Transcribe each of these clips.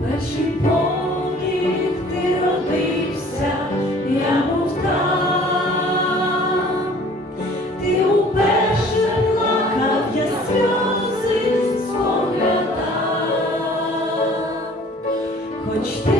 перший подих ти родився, я був ти уперше плакав, я сльози споглядав, хоч ти.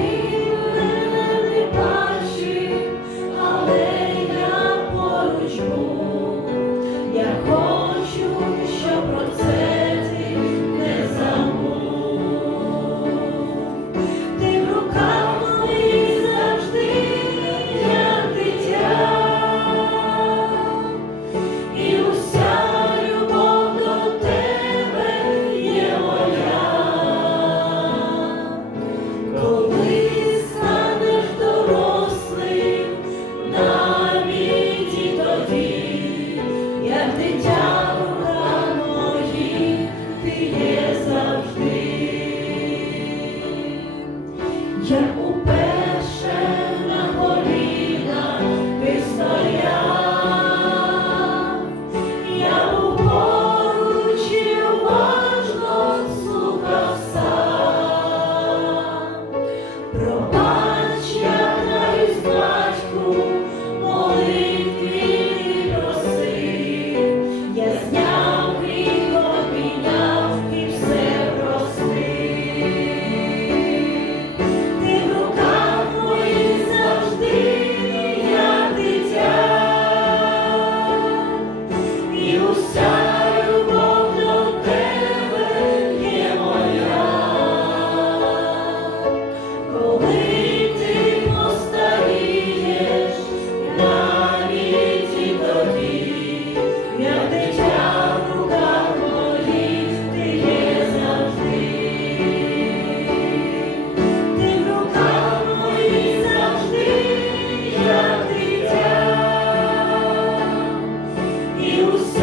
결국 Deus.